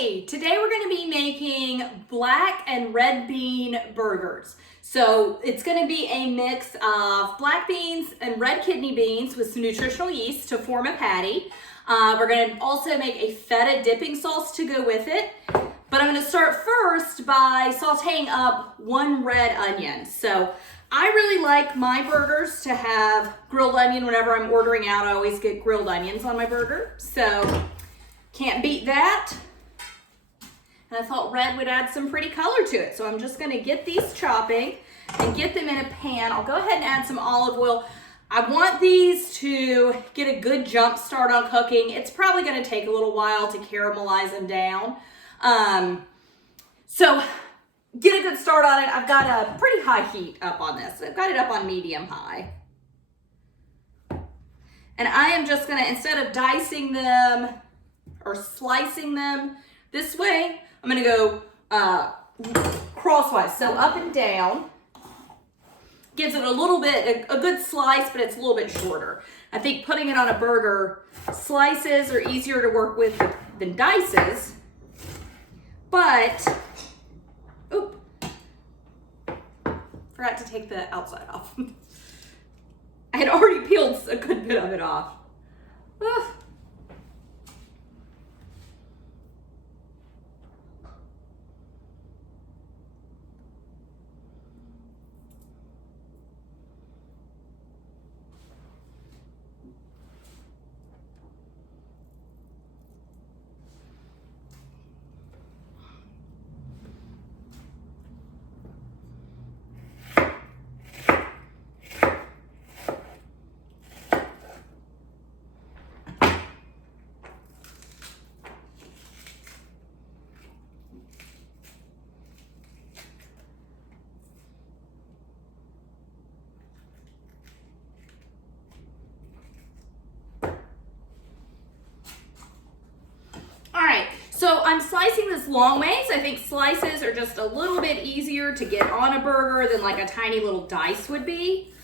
Hey, today we're going to be making black and red bean burgers. So it's going to be a mix of black beans and red kidney beans with some nutritional yeast to form a patty. We're going to also make a feta dipping sauce to go with it. But I'm going to start first by sauteing up one red onion. So I really like my burgers to have grilled onion. Whenever I'm ordering out, I always get grilled onions on my burger. So can't beat that. And I thought red would add some pretty color to it. So I'm just gonna get these chopping and get them in a pan. I'll go ahead and add some olive oil. I want these to get a good jump start on cooking. It's probably gonna take a little while to caramelize them down. So get a good start on it. I've got a pretty high heat up on this. I've got it up on medium high. And I am just gonna, instead of dicing them or slicing them this way, I'm gonna go crosswise, so up and down. Gives it a little bit, a good slice, but it's a little bit shorter. I think putting it on a burger, slices are easier to work with than dices, but, oop, forgot to take the outside off. I had already peeled a good bit of it off. Ugh. So I'm slicing this long ways. I think slices are just a little bit easier to get on a burger than like a tiny little dice would be.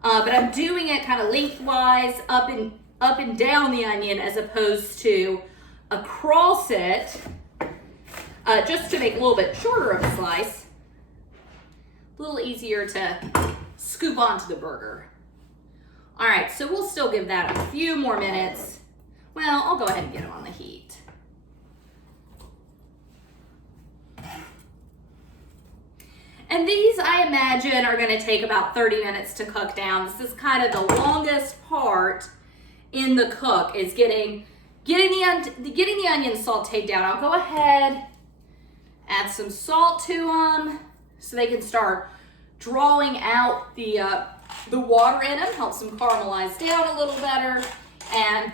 But I'm doing it kind of lengthwise, up and down the onion as opposed to across it, just to make a little bit shorter of a slice. A little easier to scoop onto the burger. All right, so we'll still give that a few more minutes. Well, I'll go ahead and get it on the heat. And these, I imagine, are gonna take about 30 minutes to cook down. This is kind of the longest part in the cook, is getting the onions sauteed down. I'll go ahead, add some salt to them so they can start drawing out the water in them, helps them caramelize down a little better. And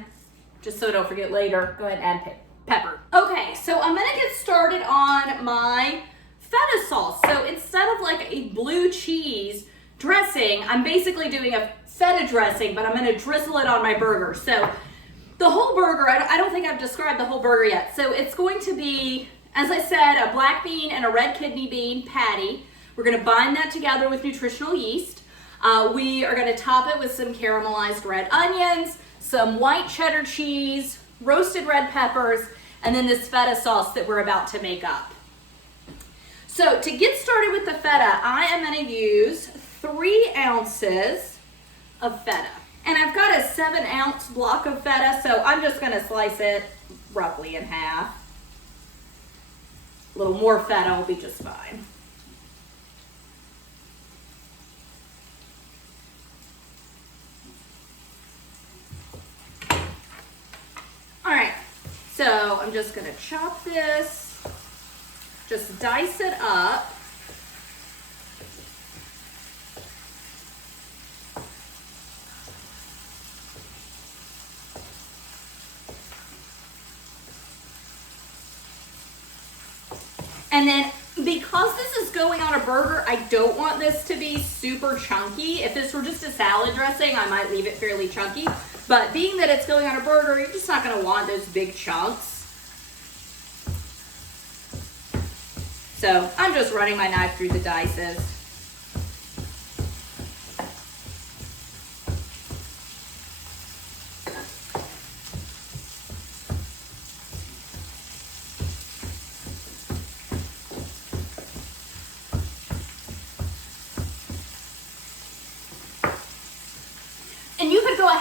just so I don't forget later, go ahead and add pepper. Okay, so I'm gonna get started on my feta sauce. So instead of like a blue cheese dressing, I'm basically doing a feta dressing, but I'm gonna drizzle it on my burger. So the whole burger, I don't think I've described the whole burger yet. So it's going to be, as I said, a black bean and a red kidney bean patty. We're gonna bind that together with nutritional yeast. We are gonna top it with some caramelized red onions, some white cheddar cheese, roasted red peppers, and then this feta sauce that we're about to make up. So to get started with the feta, I am gonna use 3 ounces of feta. And I've got a 7-ounce block of feta, so I'm just gonna slice it roughly in half. A little more feta will be just fine. All right, so I'm just gonna chop this. Just dice it up. And then because this is going on a burger, I don't want this to be super chunky. If this were just a salad dressing, I might leave it fairly chunky. But being that it's going on a burger, you're just not gonna want those big chunks. So I'm just running my knife through the dices.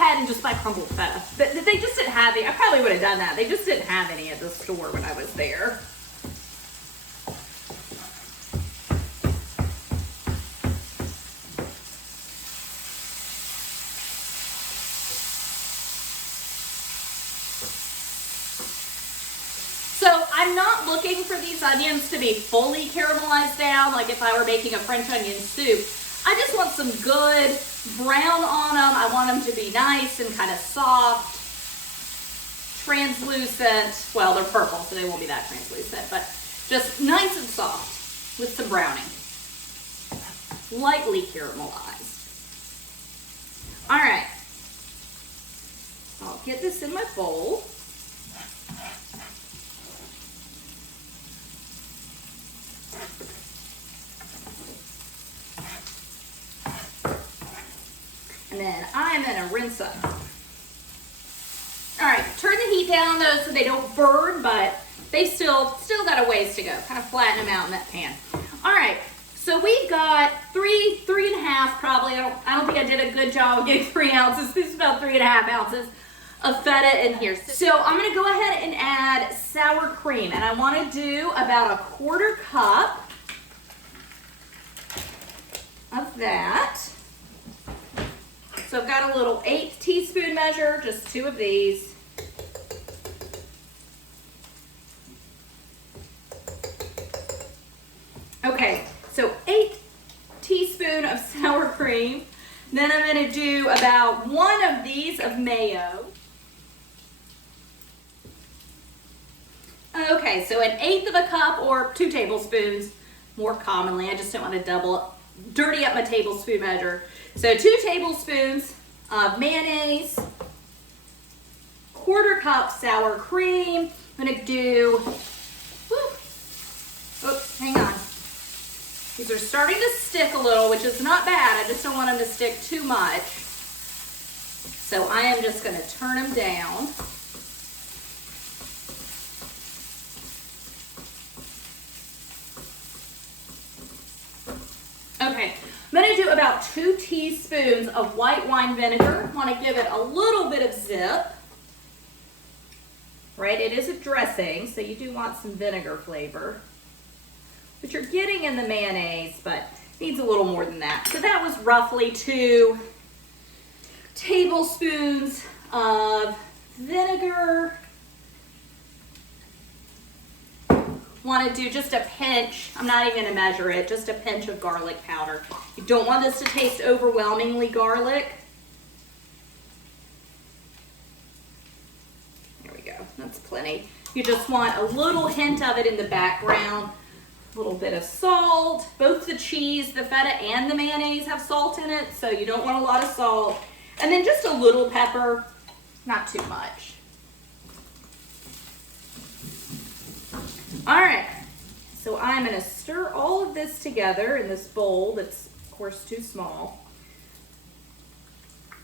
ahead and just buy crumbled feta. But they just didn't have any. I probably would have done that. They just didn't have any at the store when I was there. So I'm not looking for these onions to be fully caramelized down, like if I were making a French onion soup. I just want some good brown on them. I want them to be nice and kind of soft, translucent. Well, they're purple, so they won't be that translucent, but just nice and soft with some browning. Lightly caramelized. All right. I'll get this in my bowl. And then I'm gonna rinse up. All right, turn the heat down on those so they don't burn, but they still got a ways to go. Kind of flatten them out in that pan. All right, so we've got three and a half probably. I don't think I did a good job of getting 3 ounces. This is about 3.5 ounces of feta in here. So I'm gonna go ahead and add sour cream, and I wanna do about 1/4 cup of that. So I've got a little 1/8 teaspoon measure, just 2 of these. Okay, so 1/8 teaspoon of sour cream. Then I'm gonna do about 1 of these of mayo. Okay, so 1/8 of a cup or 2 tablespoons more commonly. I just don't want to dirty up my tablespoon measure. So 2 tablespoons of mayonnaise, 1/4 cup sour cream. I'm gonna do, hang on. These are starting to stick a little, which is not bad. I just don't want them to stick too much. So I am just gonna turn them down. Okay, I'm gonna do about 2 teaspoons of white wine vinegar. Want to give it a little bit of zip. Right, it is a dressing, so you do want some vinegar flavor. But you're getting in the mayonnaise, but needs a little more than that. So that was roughly 2 tablespoons of vinegar. Want to do just a pinch, I'm not even going to measure it, just a pinch of garlic powder. You don't want this to taste overwhelmingly garlic. There we go, that's plenty. You just want a little hint of it in the background. A little bit of salt. Both the cheese, the feta, and the mayonnaise have salt in it, so you don't want a lot of salt. And then just a little pepper, not too much. All right, so I'm gonna stir all of this together in this bowl that's, of course, too small.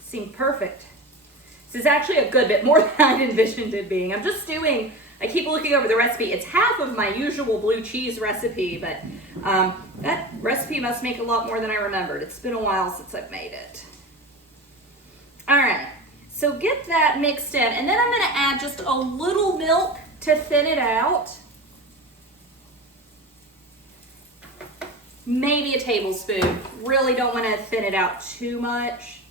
Seemed perfect. This is actually a good bit more than I'd envisioned it being. I'm just doing, I keep looking over the recipe. It's half of my usual blue cheese recipe, but that recipe must make a lot more than I remembered. It's been a while since I've made it. All right, so get that mixed in, and then I'm gonna add just a little milk to thin it out. Maybe a tablespoon. Really don't want to thin it out too much.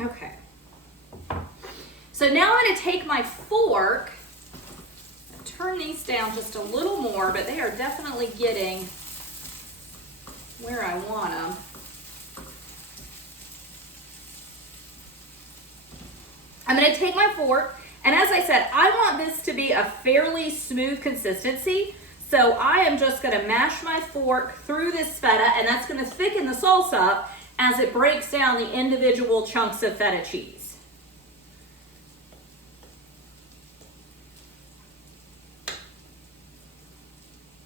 Okay. So now I'm going to take my fork, turn these down just a little more, but they are definitely getting where I want them. I'm going to take my fork, and as I said, I want this to be a fairly smooth consistency, so I am just going to mash my fork through this feta, and that's going to thicken the salsa up as it breaks down the individual chunks of feta cheese.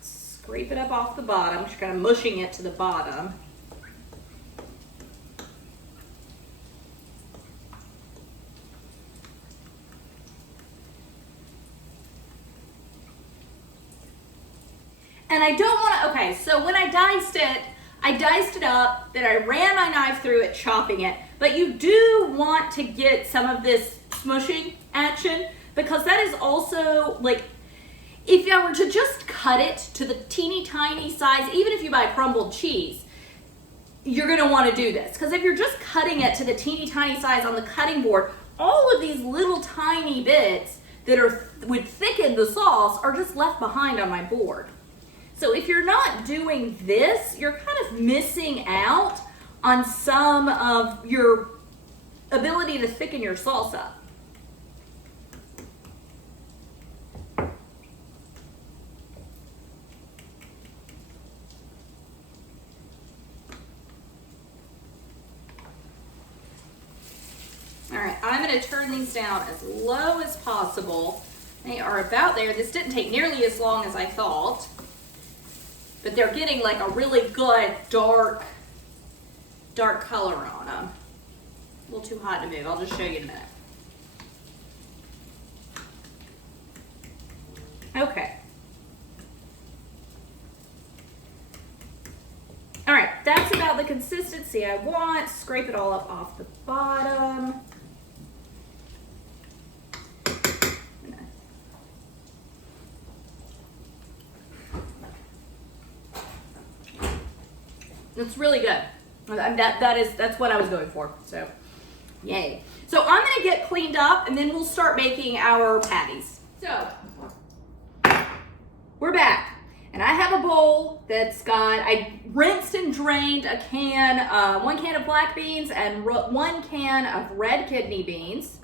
Scrape it up off the bottom, just kind of mushing it to the bottom. And I don't want to, okay, so when I diced it up, then I ran my knife through it, chopping it. But you do want to get some of this smushing action, because that is also, like, if I were to just cut it to the teeny tiny size, even if you buy crumbled cheese, you're going to want to do this. Because if you're just cutting it to the teeny tiny size on the cutting board, all of these little tiny bits that would thicken the sauce are just left behind on my board. So if you're not doing this, you're kind of missing out on some of your ability to thicken your sauce up. All right, I'm going to turn these down as low as possible. They are about there. This didn't take nearly as long as I thought, but they're getting like a really good dark color on them. A little too hot to move. I'll just show you in a minute. Okay. All right, that's about the consistency I want. Scrape it all up off the bottom. It's really good. That's what I was going for. So, yay. So I'm gonna get cleaned up and then we'll start making our patties. So, we're back. And I have a bowl that's got, I rinsed and drained a can, 1 can of black beans and 1 can of red kidney beans.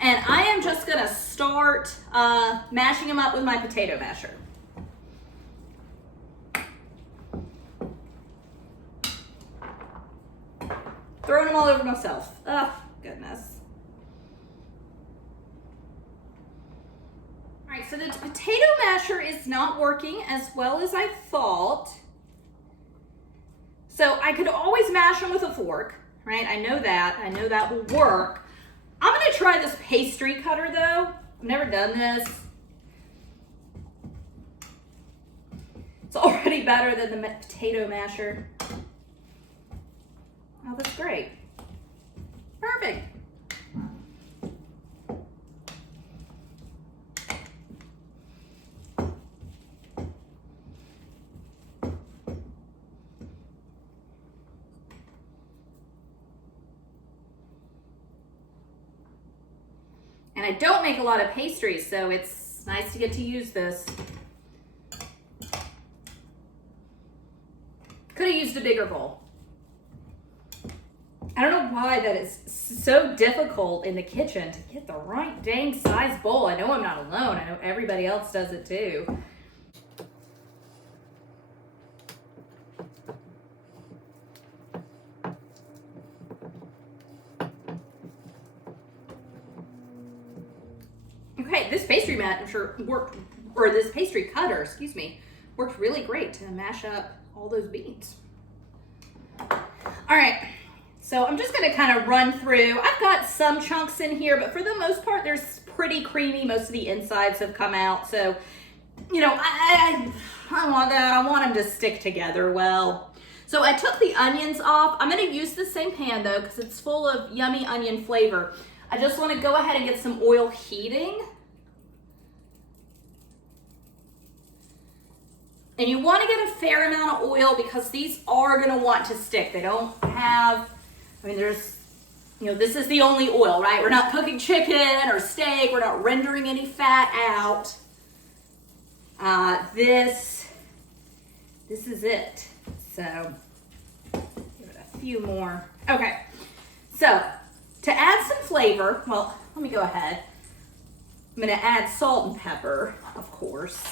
And I am just gonna start mashing them up with my potato masher. Throwing them all over myself. Oh, goodness. All right, so the potato masher is not working as well as I thought. So I could always mash them with a fork, right? I know that will work. I'm gonna try this pastry cutter though. I've never done this. It's already better than the potato masher. Oh, that's great. Perfect. And I don't make a lot of pastries, so it's nice to get to use this. Could have used a bigger bowl. I don't know why that is so difficult in the kitchen to get the right dang size bowl. I know I'm not alone. I know everybody else does it too. Okay, this pastry masher worked, or this pastry cutter, excuse me, worked really great to mash up all those beans. All right, so I'm just gonna kind of run through. I've got some chunks in here, but for the most part, they're pretty creamy. Most of the insides have come out. So, you know, I want that. I want them to stick together well. So I took the onions off. I'm gonna use the same pan though, because it's full of yummy onion flavor. I just wanna go ahead and get some oil heating. And you want to get a fair amount of oil because these are going to want to stick. They don't have, I mean, there's, you know, this is the only oil, right? We're not cooking chicken or steak. We're not rendering any fat out. This is it. So, give it a few more. Okay, so to add some flavor, well, let me go ahead. I'm going to add salt and pepper, of course.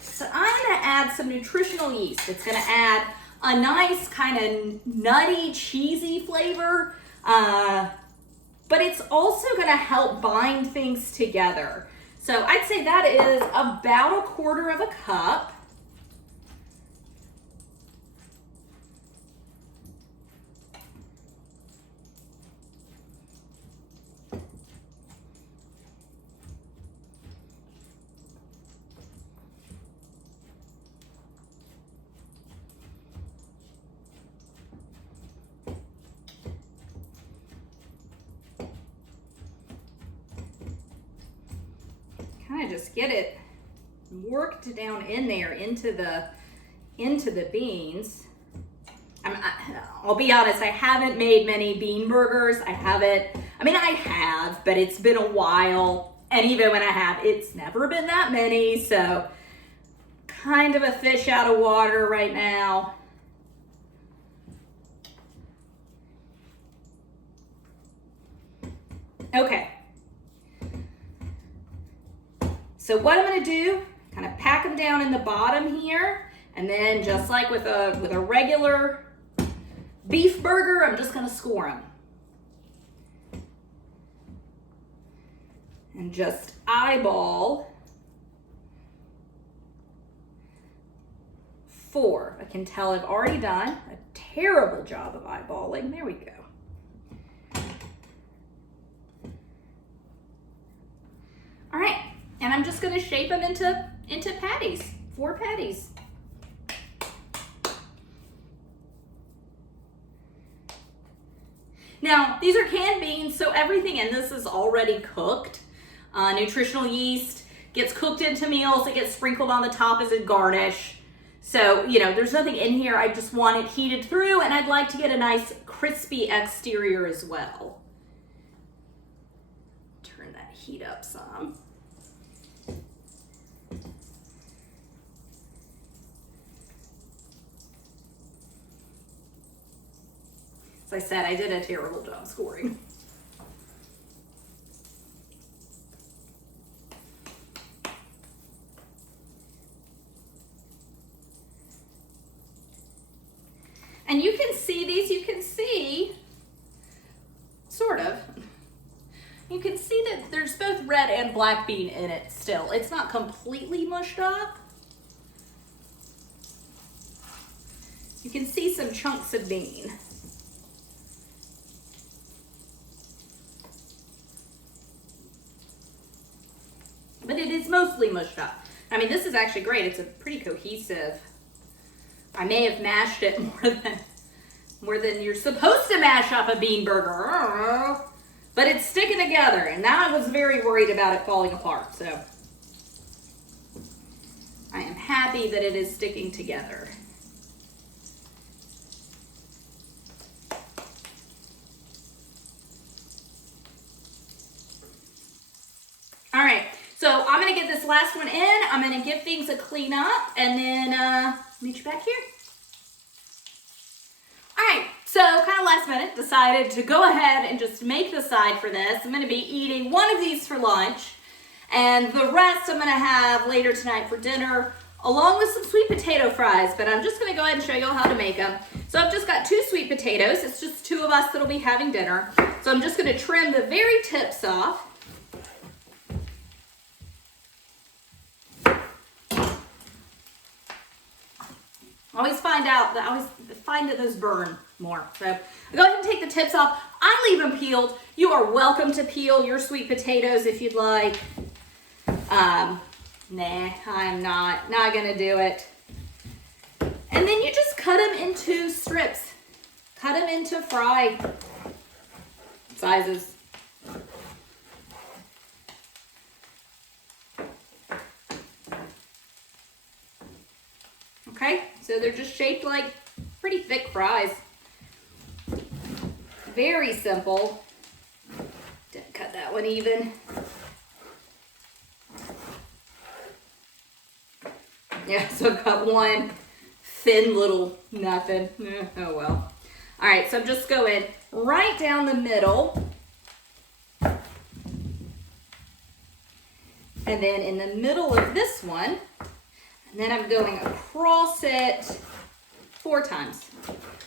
So I'm going to add some nutritional yeast. It's going to add a nice kind of nutty, cheesy flavor, but it's also going to help bind things together. So I'd say that is about 1/4 cup. just get it worked down in there into the beans. I'll be honest, I haven't made many bean burgers. I have, but it's been a while. And even when I have, it's never been that many. So kind of a fish out of water right now. Okay. So what I'm gonna do, kind of pack them down in the bottom here. And then just like with a regular beef burger, I'm just gonna score them. And just eyeball 4. I can tell I've already done a terrible job of eyeballing. There we go. All right, and I'm just gonna shape them into patties, 4 patties. Now, these are canned beans, so everything in this is already cooked. Nutritional yeast gets cooked into meals. It gets sprinkled on the top as a garnish. So, you know, there's nothing in here. I just want it heated through, and I'd like to get a nice crispy exterior as well. Turn that heat up some. As I said, I did a terrible job scoring. And you can see these, sort of. You can see that there's both red and black bean in it still. It's not completely mushed up. You can see some chunks of bean. But it is mostly mushed up. I mean, this is actually great. It's a pretty cohesive. I may have mashed it more than you're supposed to mash up a bean burger. But it's sticking together, and now I was very worried about it falling apart. So I am happy that it is sticking together. All right. So I'm gonna get this last one in. I'm gonna give things a clean up and then meet you back here. All right, so kind of last minute, decided to go ahead and just make the side for this. I'm gonna be eating one of these for lunch, and the rest I'm gonna have later tonight for dinner, along with some sweet potato fries, but I'm just gonna go ahead and show you all how to make them. So I've just got 2 sweet potatoes. It's just 2 of us that'll be having dinner. So I'm just gonna trim the very tips off. I always find that those burn more. So I go ahead and take the tips off. I leave them peeled. You are welcome to peel your sweet potatoes if you'd like. Nah, I'm not gonna do it. And then you just cut them into strips. Cut them into fry sizes. Okay, so they're just shaped like pretty thick fries. Very simple. Didn't cut that one even. Yeah, so I've got one thin little nothing. Oh well. All right, so I'm just going right down the middle. And then in the middle of this one, and then I'm going across it 4 times.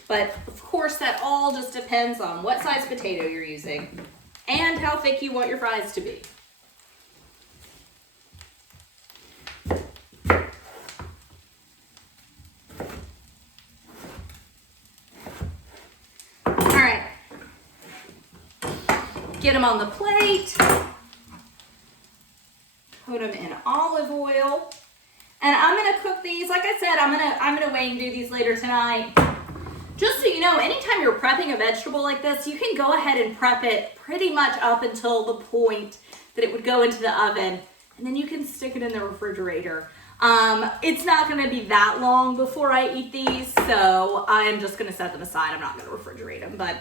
But of course that all just depends on what size potato you're using and how thick you want your fries to be. All right. Get them on the plate. Put them in olive oil. And I'm gonna cook these, like I said, I'm gonna wait and do these later tonight. Just so you know, anytime you're prepping a vegetable like this, you can go ahead and prep it pretty much up until the point that it would go into the oven and then you can stick it in the refrigerator. It's not gonna be that long before I eat these, so I'm just gonna set them aside. I'm not gonna refrigerate them, but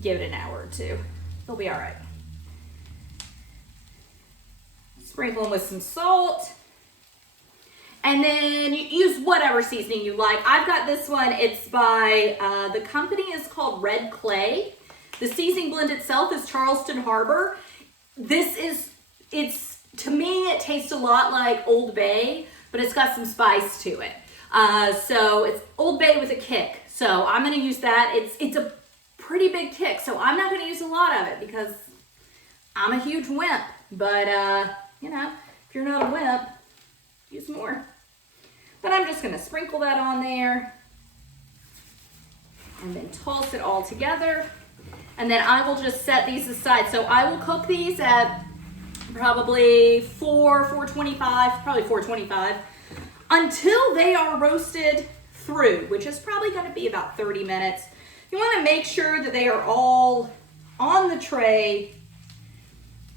give it an hour or two. They'll be all right. Sprinkle them with some salt. And then you use whatever seasoning you like. I've got this one. It's by, the company is called Red Clay. The seasoning blend itself is Charleston Harbor. To me, it tastes a lot like Old Bay, but it's got some spice to it. So it's Old Bay with a kick. So I'm gonna use that. It's a pretty big kick, so I'm not gonna use a lot of it because I'm a huge wimp. But you know, if you're not a wimp, use more. But I'm just gonna sprinkle that on there and then toss it all together. And then I will just set these aside. So I will cook these at probably 425 until they are roasted through, which is probably gonna be about 30 minutes. You wanna make sure that they are all on the tray.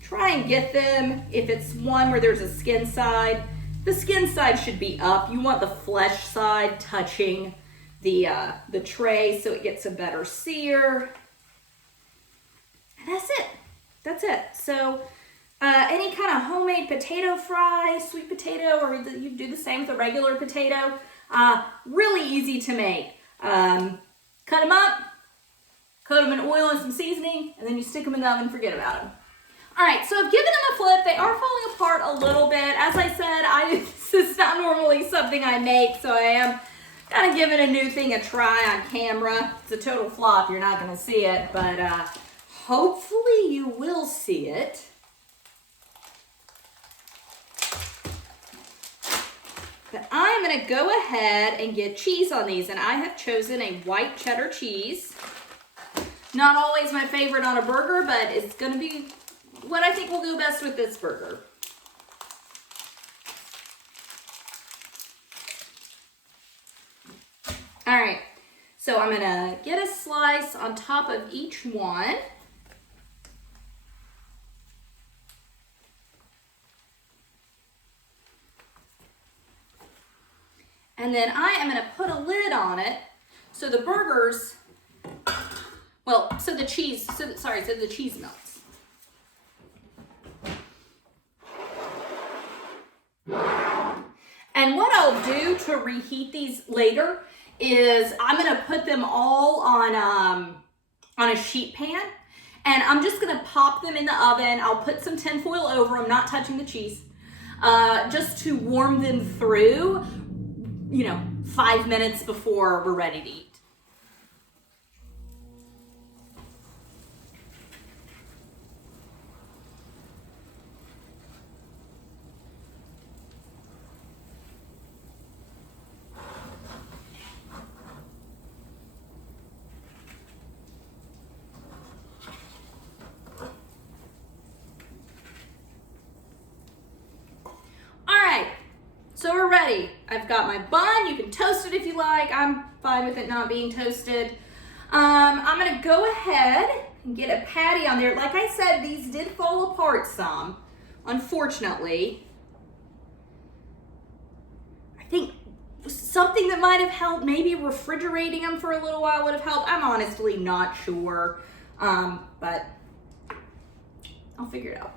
Try and get them, if it's one where there's a skin side, the skin side should be up. You want the flesh side touching the tray so it gets a better sear. And that's it. That's it. So any kind of homemade potato fry, sweet potato, or you do the same with a regular potato. Really easy to make. Cut them up, coat them in oil and some seasoning, and then you stick them in the oven and forget about them. All right, so I've given them a flip. They are falling apart a little bit. As I said, this is not normally something I make, so I am kind of giving a new thing a try on camera. It's a total flop. You're not going to see it, but hopefully you will see it. But I'm going to go ahead and get cheese on these, and I have chosen a white cheddar cheese. Not always my favorite on a burger, but it's going to be what I think will go best with this burger. All right, so I'm gonna get a slice on top of each one. And then I am gonna put a lid on it so the burgers, so the cheese melts. And what I'll do to reheat these later is I'm gonna put them all on a sheet pan, and I'm just gonna pop them in the oven. I'll put some tin foil over them, not touching the cheese, just to warm them through, 5 minutes before we're ready to eat. So we're ready. I've got my bun. You can toast it if you like. I'm fine with it not being toasted. I'm gonna go ahead and get a patty on there. Like I said, these did fall apart some, unfortunately. I think something that might have helped, maybe refrigerating them for a little while would have helped. I'm honestly not sure, but I'll figure it out.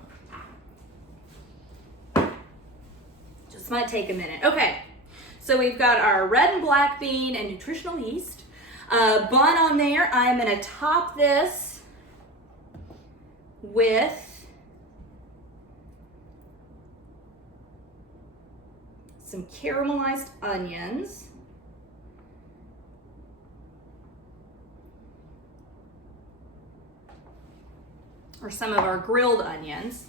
Just might take a minute. Okay, so we've got our red and black bean and nutritional yeast bun on there. I'm gonna top this with some caramelized onions. Or some of our grilled onions.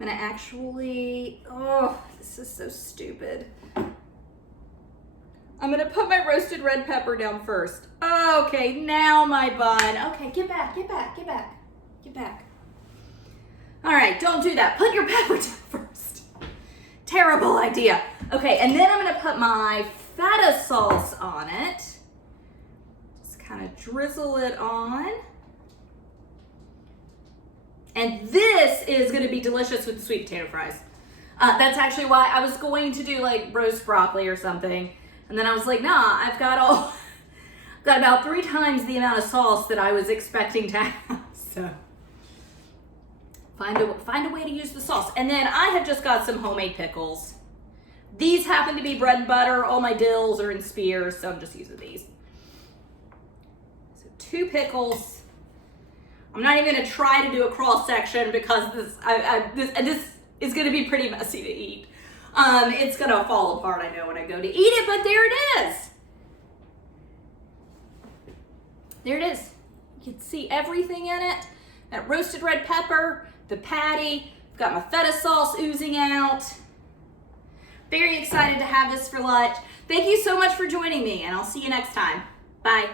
I'm gonna actually, this is so stupid. I'm gonna put my roasted red pepper down first. Okay, now my bun. Okay, get back. All right, don't do that. Put your pepper down first. Terrible idea. Okay, and then I'm gonna put my feta sauce on it. Just kind of drizzle it on. And this is gonna be delicious with the sweet potato fries. That's actually why I was going to do like roast broccoli or something. And then I was like, nah, I've got about 3 times the amount of sauce that I was expecting to have. So find a way to use the sauce. And then I have just got some homemade pickles. These happen to be bread and butter. All my dills are in spears, so I'm just using these. So 2 pickles. I'm not even gonna try to do a cross section because this is gonna be pretty messy to eat. It's gonna fall apart, I know, when I go to eat it, but there it is. There it is. You can see everything in it. That roasted red pepper, the patty, I've got my feta sauce oozing out. Very excited to have this for lunch. Thank you so much for joining me, and I'll see you next time. Bye.